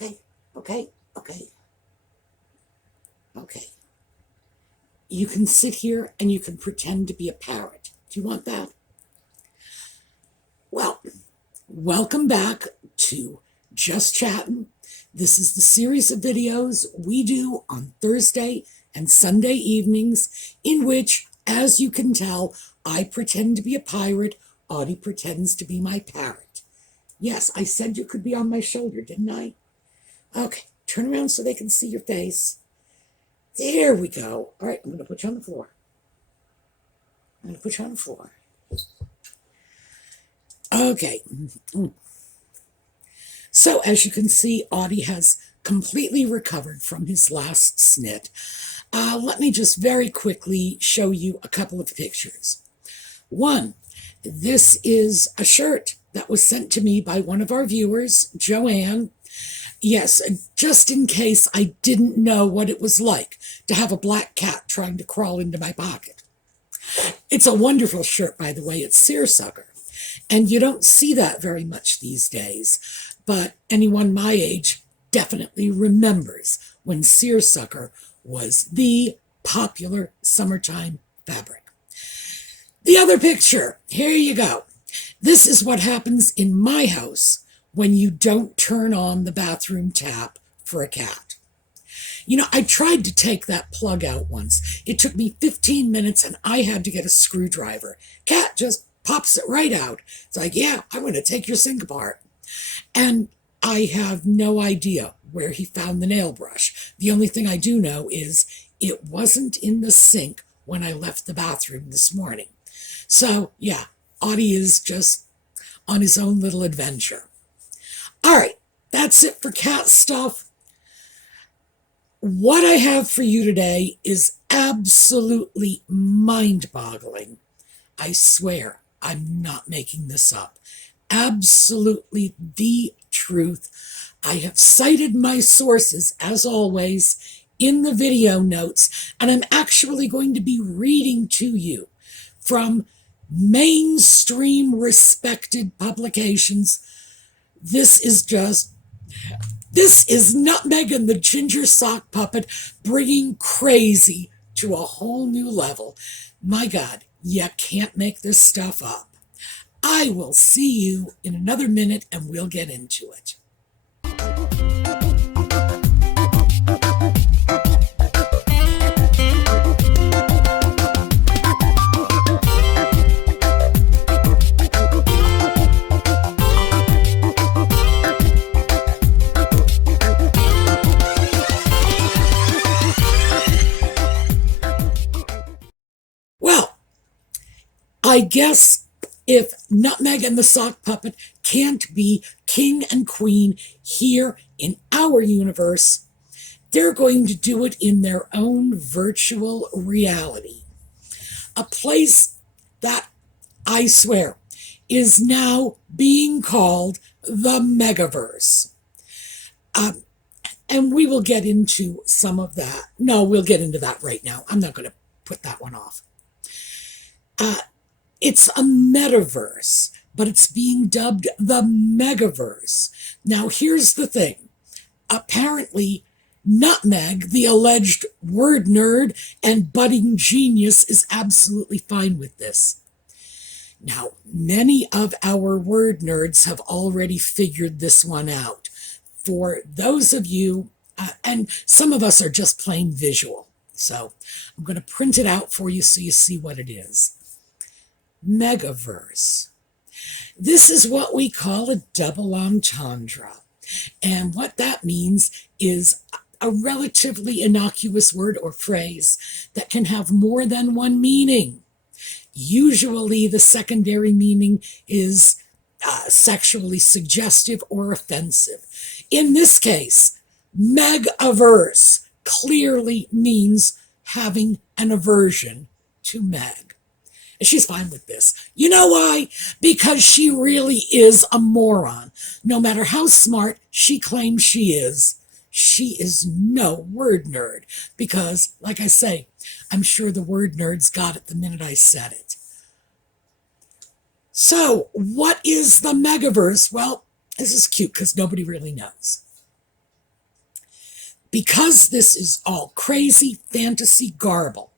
Okay, okay, okay, okay. You can sit here and you can pretend to be a parrot. Do you want that? Well, welcome back to Just Chattin'. This is the series of videos we do on Thursday and Sunday evenings in which, as you can tell, I pretend to be a pirate, Audie pretends to be my parrot. Yes, I said you could be on my shoulder, didn't I? Okay, turn around so they can see your face. There we go. All right, I'm going to put you on the floor. I'm going to put you on the floor. Okay. So, as you can see, Audie has completely recovered from his last snit. Let me just very quickly show you a couple of pictures. One, this is a shirt that was sent to me by one of our viewers, Joanne. Yes, just in case I didn't know what it was like to have a black cat trying to crawl into my pocket. It's a wonderful shirt, by the way. It's seersucker. And you don't see that very much these days. But anyone my age definitely remembers when seersucker was the popular summertime fabric. The other picture, here you go. This is what happens in my house when you don't turn on the bathroom tap for a cat. You know, I tried to take that plug out once. It took me 15 minutes and I had to get a screwdriver. Cat just pops it right out. It's like, yeah, I'm going to take your sink apart. And I have no idea where he found the nail brush. The only thing I do know is it wasn't in the sink when I left the bathroom this morning. So, yeah, Audie is just on his own little adventure. All right, that's it for cat stuff. What I have for you today is absolutely mind-boggling. I swear, I'm not making this up. Absolutely the truth. I have cited my sources, as always, in the video notes, and I'm actually going to be reading to you from mainstream respected publications. This is not Meghan the ginger sock puppet bringing crazy to a whole new level. My God, you can't make this stuff up. I will see you in another minute and we'll get into it. I guess if Nutmeg and the Sock Puppet can't be king and queen here in our universe, they're going to do it in their own virtual reality. A place that, I swear, is now being called the Megaverse. And we will get into some of that. No, we'll get into that right now. I'm not going to put that one off. It's a metaverse, but it's being dubbed the Megaverse. Now, here's the thing. Apparently, Nutmeg, the alleged word nerd and budding genius, is absolutely fine with this. Now, many of our word nerds have already figured this one out. For those of you, and some of us are just plain visual, so I'm going to print it out for you so you see what it is. Megaverse. This is what we call a double entendre. And what that means is a relatively innocuous word or phrase that can have more than one meaning. Usually the secondary meaning is sexually suggestive or offensive. In this case, Meg-Averse clearly means having an aversion to Meg. And she's fine with this. You know why? Because she really is a moron. No matter how smart she claims she is no word nerd. Because, like I say, I'm sure the word nerds got it the minute I said it. So, what is the Megaverse? Well, this is cute because nobody really knows. Because this is all crazy fantasy garble,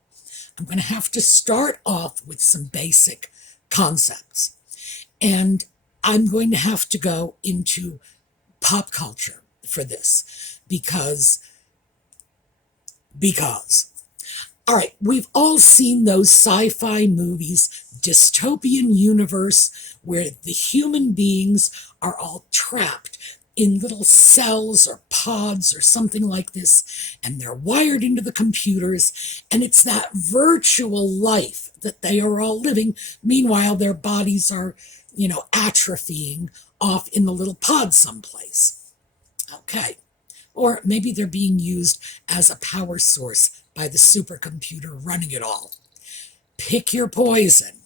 I'm going to have to start off with some basic concepts. And I'm going to have to go into pop culture for this because, all right, we've all seen those sci-fi movies, dystopian universe, where the human beings are all trapped in little cells or pods or something like this, and they're wired into the computers, and it's that virtual life that they are all living. Meanwhile, their bodies are, atrophying off in the little pod someplace. Okay. Or maybe they're being used as a power source by the supercomputer running it all. Pick your poison.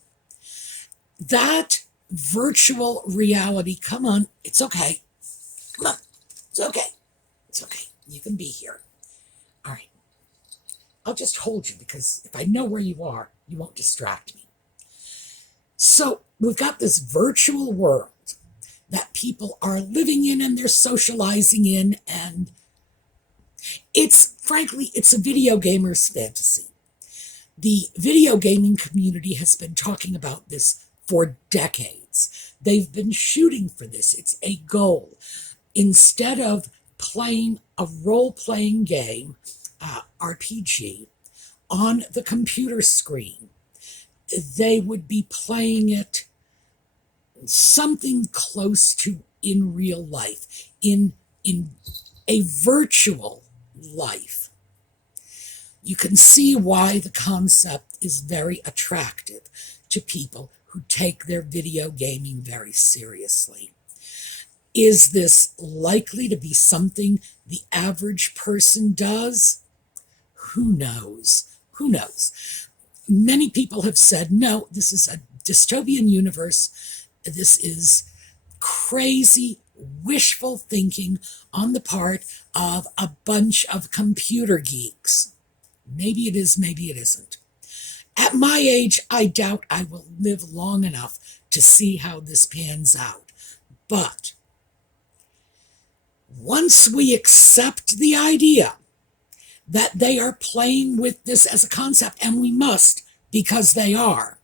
That virtual reality, come on, it's okay. Come on, it's okay. It's okay. You can be here. All right. I'll just hold you because if I know where you are, you won't distract me. So we've got this virtual world that people are living in and they're socializing in, and it's a video gamer's fantasy. The video gaming community has been talking about this for decades. They've been shooting for this. It's a goal. Instead of playing a role-playing game, RPG, on the computer screen, they would be playing it something close to in real life, in a virtual life. You can see why the concept is very attractive to people who take their video gaming very seriously. Is this likely to be something the average person does? Who knows? Who knows? Many people have said, no, this is a dystopian universe. This is crazy, wishful thinking on the part of a bunch of computer geeks. Maybe it is, maybe it isn't. At my age, I doubt I will live long enough to see how this pans out. But once we accept the idea that they are playing with this as a concept, and we must because they are,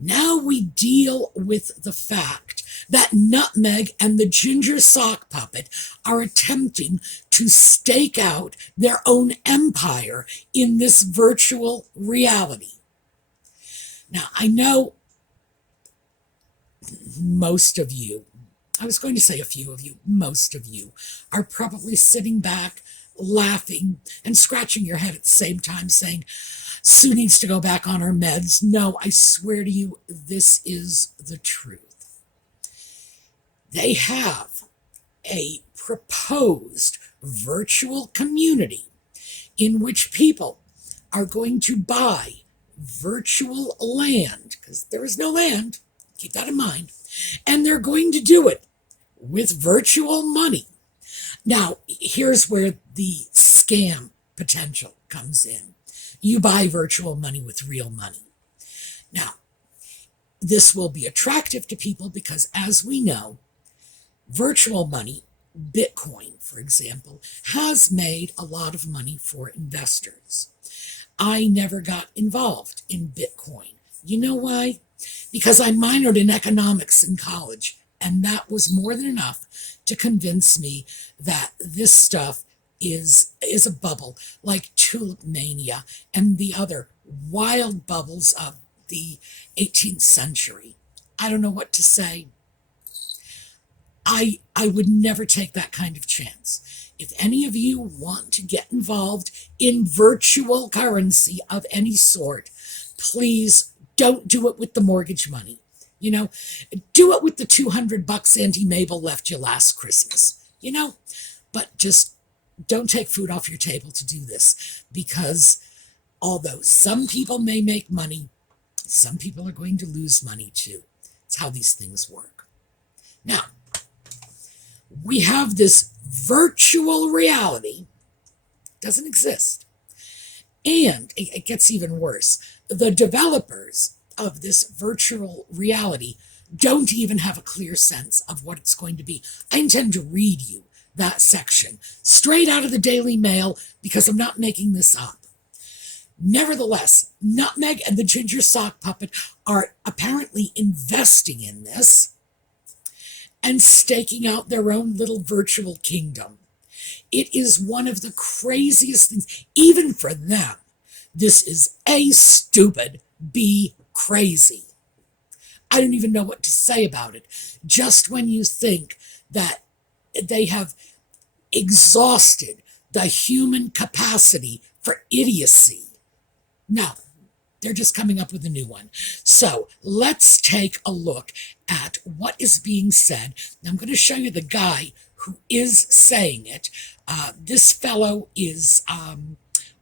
now we deal with the fact that Nutmeg and the ginger sock puppet are attempting to stake out their own empire in this virtual reality. Now, I know most of you, I was going to say a few of you, most of you are probably sitting back, laughing, and scratching your head at the same time saying, Sue needs to go back on her meds. No, I swear to you, this is the truth. They have a proposed virtual community in which people are going to buy virtual land, because there is no land, keep that in mind, and they're going to do it with virtual money. Now, here's where the scam potential comes in. You buy virtual money with real money. Now, this will be attractive to people because, as we know, virtual money, Bitcoin, for example, has made a lot of money for investors. I never got involved in Bitcoin. You know why? Because I minored in economics in college, and that was more than enough to convince me that this stuff is a bubble, like tulip mania and the other wild bubbles of the 18th century. I don't know what to say. I would never take that kind of chance. If any of you want to get involved in virtual currency of any sort, please don't do it with the mortgage money. Do it with the $200 Auntie Mabel left you last Christmas, but just don't take food off your table to do this, because although some people may make money, some people are going to lose money too. It's how these things work. Now, we have this virtual reality, doesn't exist. And it gets even worse. The developers of this virtual reality don't even have a clear sense of what it's going to be. I intend to read you that section, straight out of the Daily Mail, because I'm not making this up. Nevertheless, Nutmeg and the Ginger Sock Puppet are apparently investing in this and staking out their own little virtual kingdom. It is one of the craziest things, even for them. This is A, stupid, B, crazy. I don't even know what to say about it. Just when you think that they have exhausted the human capacity for idiocy, no, they're just coming up with a new one. So let's take a look at what is being said. Now, I'm going to show you the guy who is saying it. This fellow is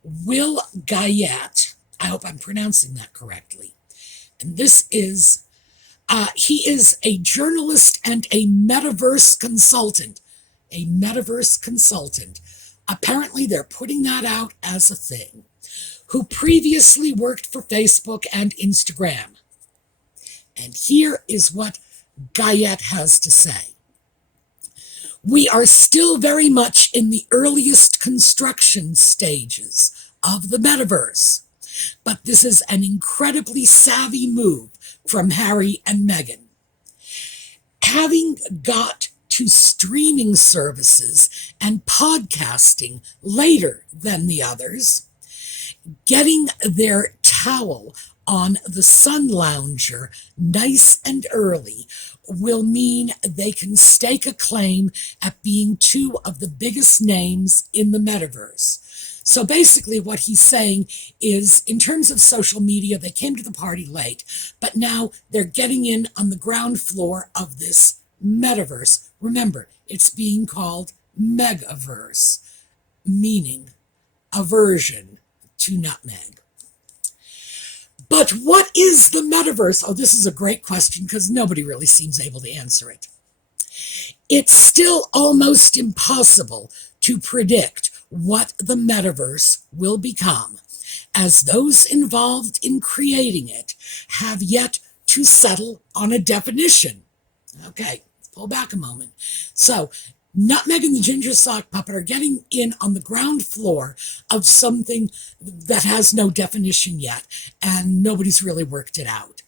Will Guyette. I hope I'm pronouncing that correctly. And this is, he is a journalist and a Metaverse consultant. A Metaverse consultant. Apparently, they're putting that out as a thing. Who previously worked for Facebook and Instagram. And here is what Guyette has to say. We are still very much in the earliest construction stages of the metaverse, but this is an incredibly savvy move from Harry and Meghan. Having got to streaming services and podcasting later than the others, getting their towel on the sun lounger nice and early will mean they can stake a claim at being two of the biggest names in the metaverse. So basically what he's saying is, in terms of social media, they came to the party late, but now they're getting in on the ground floor of this metaverse. Remember, it's being called Meg-Averse, meaning aversion to nutmeg. But what is the metaverse? Oh, this is a great question because nobody really seems able to answer it. It's still almost impossible to predict what the metaverse will become, as those involved in creating it have yet to settle on a definition. Okay, let's pull back a moment. So, Nutmeg and the Ginger Sock Puppet are getting in on the ground floor of something that has no definition yet, and nobody's really worked it out.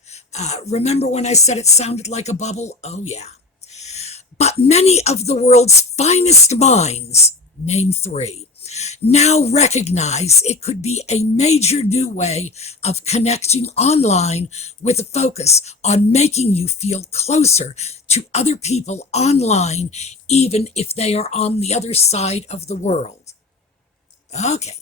Remember when I said it sounded like a bubble? Oh, yeah. But many of the world's finest minds, name 3, now recognize it could be a major new way of connecting online with a focus on making you feel closer to other people online, even if they are on the other side of the world. Okay.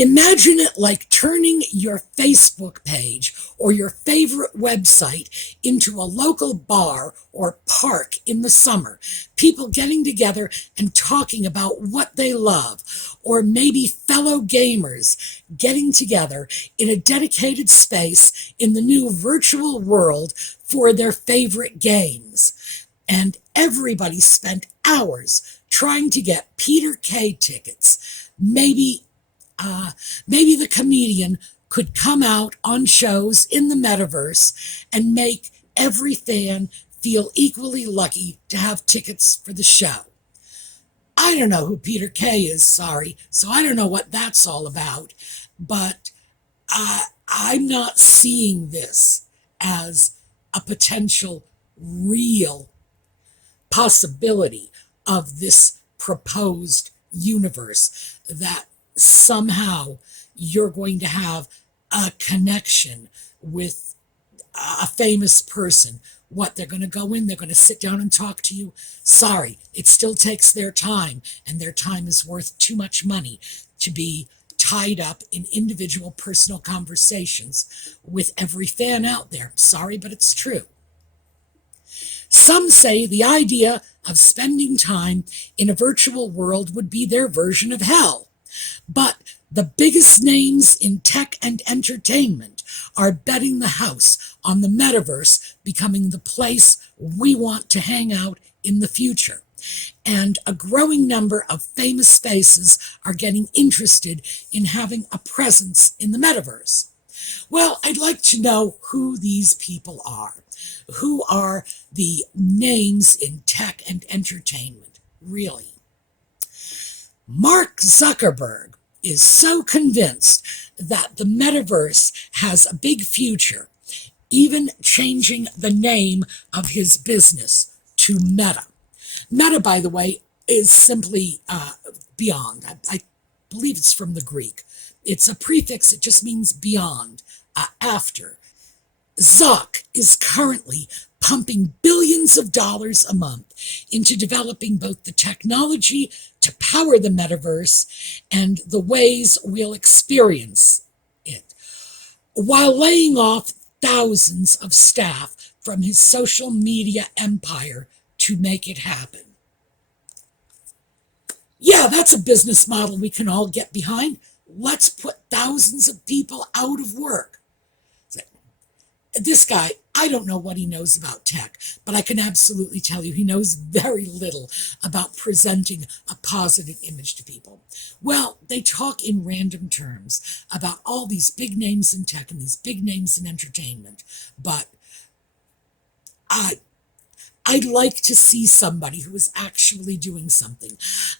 Imagine it like turning your Facebook page or your favorite website into a local bar or park in the summer. People getting together and talking about what they love, or maybe fellow gamers getting together in a dedicated space in the new virtual world for their favorite games. And everybody spent hours trying to get Peter Kay tickets. Maybe the comedian could come out on shows in the metaverse and make every fan feel equally lucky to have tickets for the show. I don't know who Peter Kay is, sorry, so I don't know what that's all about, but I'm not seeing this as a potential real possibility of this proposed universe that somehow you're going to have a connection with a famous person. What, they're going to go in, they're going to sit down and talk to you? Sorry, it still takes their time, and their time is worth too much money to be tied up in individual personal conversations with every fan out there. Sorry, but it's true. Some say the idea of spending time in a virtual world would be their version of hell. But the biggest names in tech and entertainment are betting the house on the metaverse becoming the place we want to hang out in the future. And a growing number of famous faces are getting interested in having a presence in the metaverse. Well, I'd like to know who these people are. Who are the names in tech and entertainment? Really. Mark Zuckerberg is so convinced that the metaverse has a big future, even changing the name of his business to Meta. Meta, by the way, is simply beyond. I believe it's from the Greek. It's a prefix, it just means beyond, after. Zuck is currently pumping billions of dollars a month into developing both the technology to power the metaverse and the ways we'll experience it, while laying off thousands of staff from his social media empire to make it happen. Yeah, that's a business model we can all get behind. Let's put thousands of people out of work. This guy, I don't know what he knows about tech, but I can absolutely tell you he knows very little about presenting a positive image to people. Well, they talk in random terms about all these big names in tech and these big names in entertainment, but I'd like to see somebody who is actually doing something.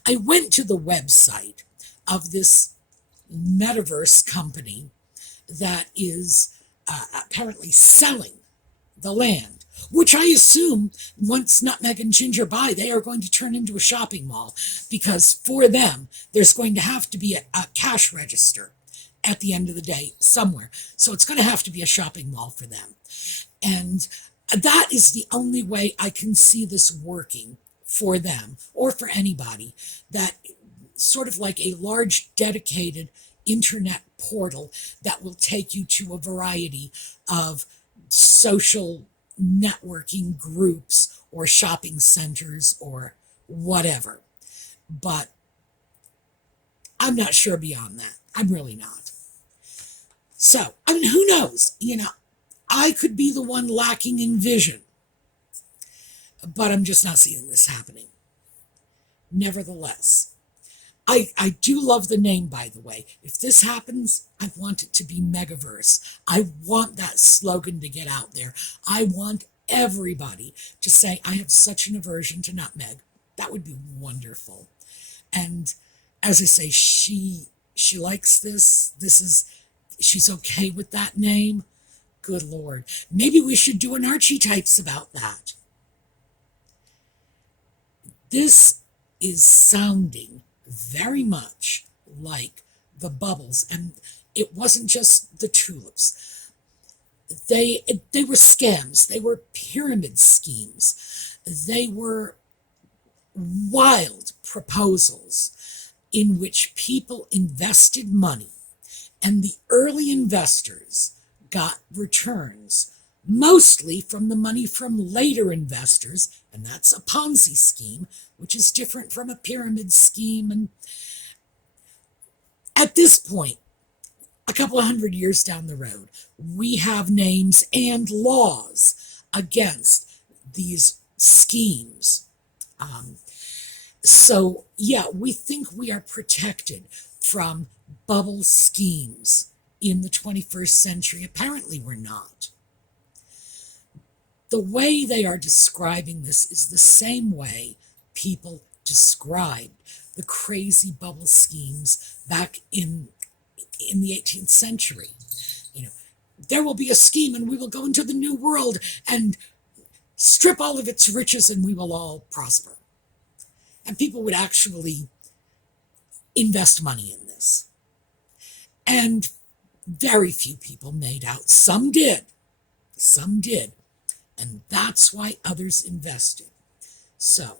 I went to the website of this Megaverse company that is apparently selling the land, which I assume once Nutmeg and Ginger buy, they are going to turn into a shopping mall, because for them, there's going to have to be a cash register at the end of the day somewhere. So it's going to have to be a shopping mall for them. And that is the only way I can see this working for them or for anybody, that sort of like a large dedicated internet portal that will take you to a variety of social networking groups or shopping centers or whatever. But I'm not sure beyond that. I'm really not. So, I mean, who knows? I could be the one lacking in vision, but I'm just not seeing this happening. Nevertheless, I do love the name, by the way. If this happens, I want it to be Megaverse. I want that slogan to get out there. I want everybody to say, I have such an aversion to nutmeg. That would be wonderful. And as I say, she likes this. She's okay with that name. Good Lord. Maybe we should do an Archie Types about that. This is sounding very much like the bubbles, and it wasn't just the tulips. They were scams. They were pyramid schemes. They were wild proposals in which people invested money, and the early investors got returns, mostly from the money from later investors, and that's a Ponzi scheme, which is different from a pyramid scheme. And at this point, a couple of 100 years down the road, we have names and laws against these schemes. So, yeah, we think we are protected from bubble schemes in the 21st century. Apparently, we're not. The way they are describing this is the same way people described the crazy bubble schemes back in the 18th century. There will be a scheme and we will go into the new world and strip all of its riches and we will all prosper. And people would actually invest money in this. And very few people made out. Some did. And that's why others invested. So,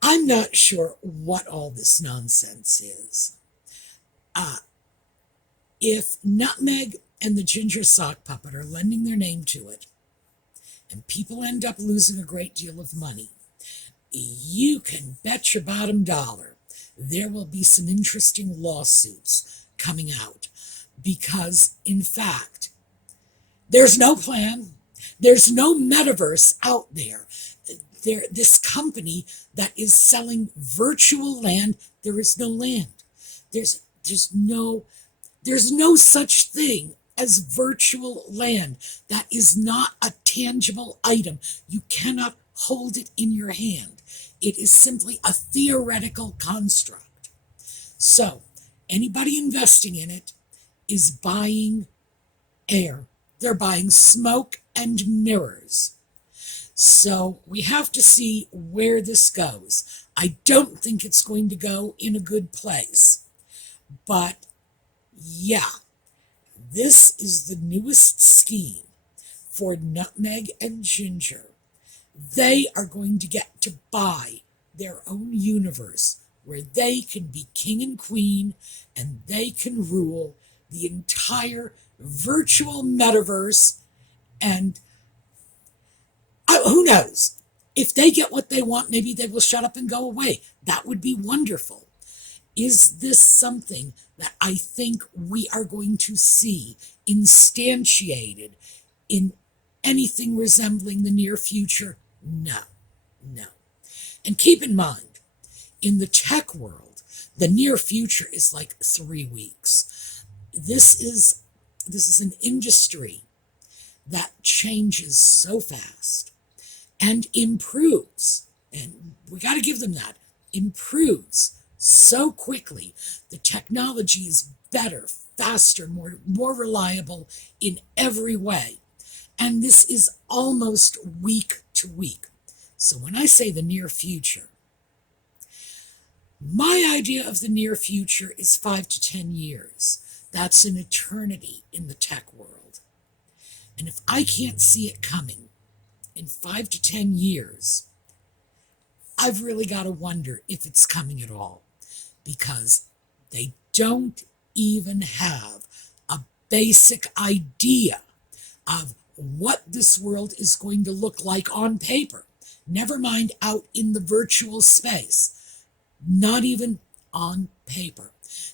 I'm not sure what all this nonsense is. If Nutmeg and the Ginger Sock Puppet are lending their name to it, and people end up losing a great deal of money, you can bet your bottom dollar there will be some interesting lawsuits coming out. Because, in fact, there's no plan. There's no metaverse out there. This company that is selling virtual land, there is no land. There's no such thing as virtual land. That is not a tangible item. You cannot hold it in your hand. It is simply a theoretical construct. So anybody investing in it is buying air. They're buying smoke and mirrors. So we have to see where this goes. I don't think it's going to go in a good place. But yeah, this is the newest scheme for Nutmeg and Ginger. They are going to get to buy their own universe where they can be king and queen and they can rule the entire virtual metaverse. And who knows? If they get what they want, maybe they will shut up and go away. That would be wonderful. Is this something that I think we are going to see instantiated in anything resembling the near future? No, no. And keep in mind, in the tech world, the near future is like 3 weeks. This is an industry that changes so fast and improves, and we got to give them that, improves so quickly. The technology is better, faster, more reliable in every way. And this is almost week to week. So when I say the near future, my idea of the near future is 5 to 10 years. That's an eternity in the tech world. And if I can't see it coming in 5 to 10 years, I've really got to wonder if it's coming at all, because they don't even have a basic idea of what this world is going to look like on paper. Never mind out in the virtual space. Not even on paper.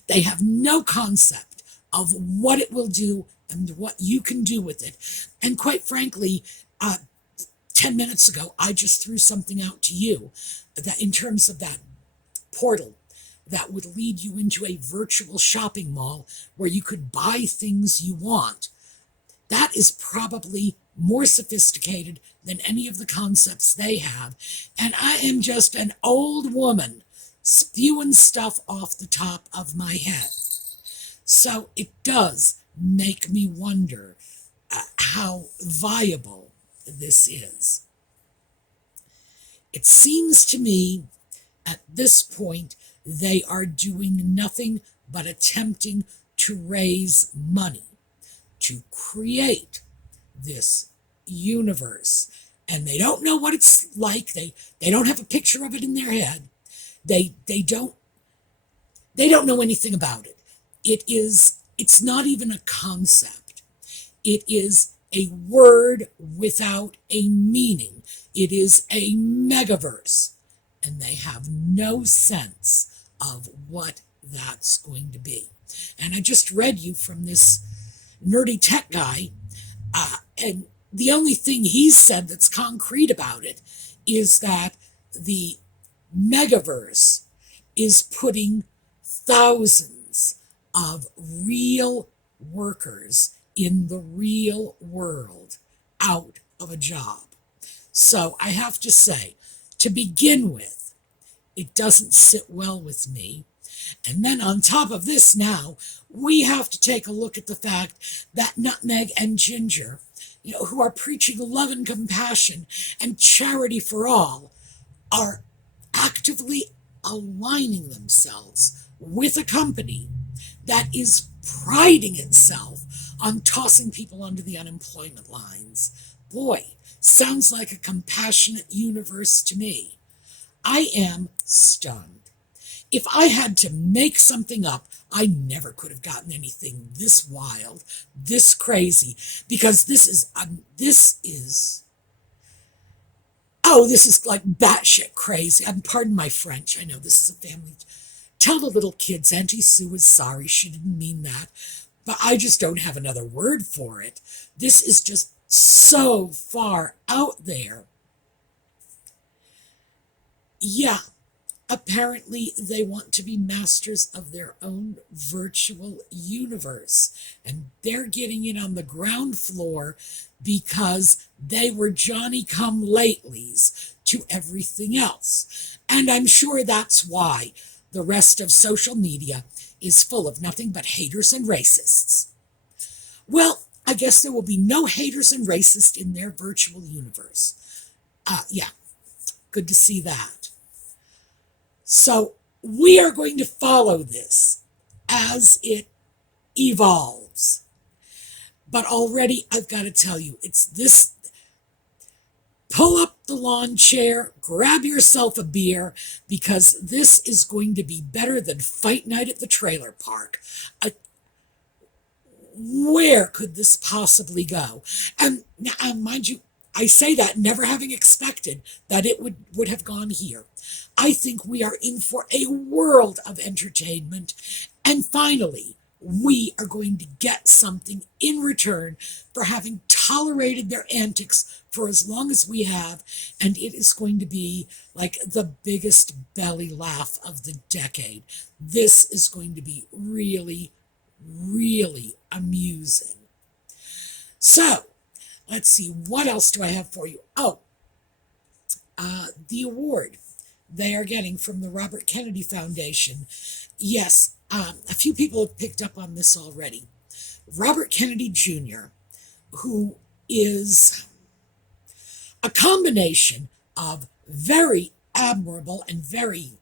They have no concept of what it will do and what you can do with it. And quite frankly, 10 minutes ago, I just threw something out to you that in terms of that portal that would lead you into a virtual shopping mall where you could buy things you want. That is probably more sophisticated than any of the concepts they have. And I am just an old woman spewing stuff off the top of my head. So it does make me wonder how viable this is. It seems to me at this point they are doing nothing but attempting to raise money to create this universe. And they don't know what it's like. They don't have a picture of it in their head. They don't know anything about it. It's not even a concept. It is a word without a meaning. It is a Megaverse. And they have no sense of what that's going to be. And I just read you from this nerdy tech guy, and the only thing he's said that's concrete about it is that the Megaverse is putting thousands of real workers in the real world out of a job. So I have to say, to begin with, it doesn't sit well with me. And then on top of this now, we have to take a look at the fact that Nutmeg and Ginger, who are preaching love and compassion and charity for all, are actively aligning themselves with a company that is priding itself on tossing people onto the unemployment lines. Boy, sounds like a compassionate universe to me. I am stunned. If I had to make something up, I never could have gotten anything this wild, this crazy, because this is like batshit crazy. Pardon my French. I know this is a family. Tell the little kids Auntie Sue is sorry. She didn't mean that. But I just don't have another word for it. This is just so far out there. Yeah, apparently they want to be masters of their own virtual universe. And they're getting in on the ground floor because they were Johnny-come-latelys to everything else. And I'm sure that's why the rest of social media is full of nothing but haters and racists. Well, I guess there will be no haters and racists in their virtual universe. Yeah, good to see that. So we are going to follow this as it evolves. But already I've got to tell you, it's this. Pull up the lawn chair, grab yourself a beer, because this is going to be better than fight night at the trailer park. Where could this possibly go? And mind you, I say that never having expected that it would have gone here. I think we are in for a world of entertainment. And finally, we are going to get something in return for having tolerated their antics for as long as we have. And it is going to be like the biggest belly laugh of the decade. This is going to be really, really amusing. So, let's see, what else do I have for you? Oh, the award they are getting from the Robert Kennedy Foundation. Yes, a few people have picked up on this already. Robert Kennedy Jr., who is a combination of very admirable and very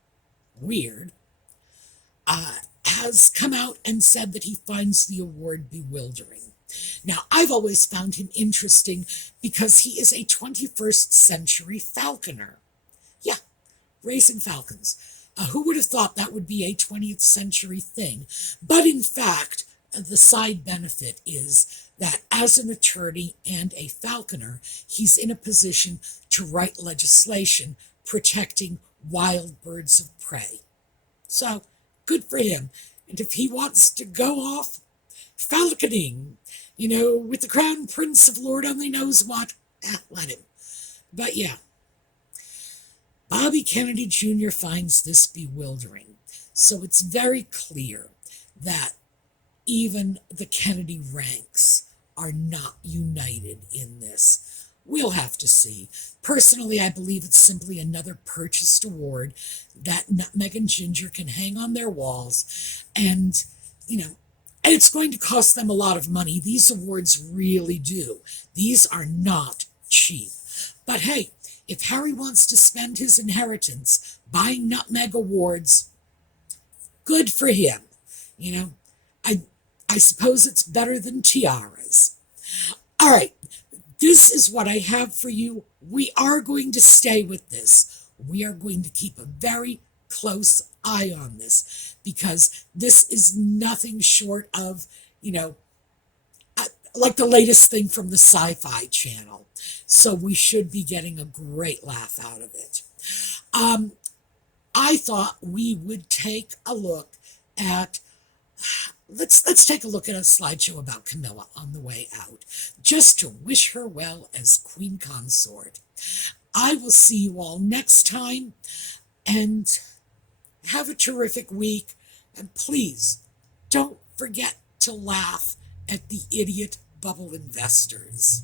weird, has come out and said that he finds the award bewildering. Now, I've always found him interesting because he is a 21st century falconer. Yeah, raising falcons. Who would have thought that would be a 20th century thing? But in fact, the side benefit is that as an attorney and a falconer, he's in a position to write legislation protecting wild birds of prey. So, good for him. And if he wants to go off falconing, with the crown prince of Lord only knows what, let him. But yeah, Bobby Kennedy Jr. finds this bewildering. So it's very clear that even the Kennedy ranks are not united in this. We'll have to see. Personally, I believe it's simply another purchased award that Nutmeg and Ginger can hang on their walls. And, and it's going to cost them a lot of money. These awards really do. These are not cheap. But hey, if Harry wants to spend his inheritance buying Nutmeg awards, good for him. I suppose it's better than tiaras. All right, this is what I have for you. We are going to stay with this. We are going to keep a very close eye on this because this is nothing short of, like the latest thing from the Sci-Fi Channel. So we should be getting a great laugh out of it. I thought we would take a look at, let's take a look at a slideshow about Camilla on the way out, just to wish her well as Queen Consort. I will see you all next time, and have a terrific week. And please, don't forget to laugh at the idiot bubble investors.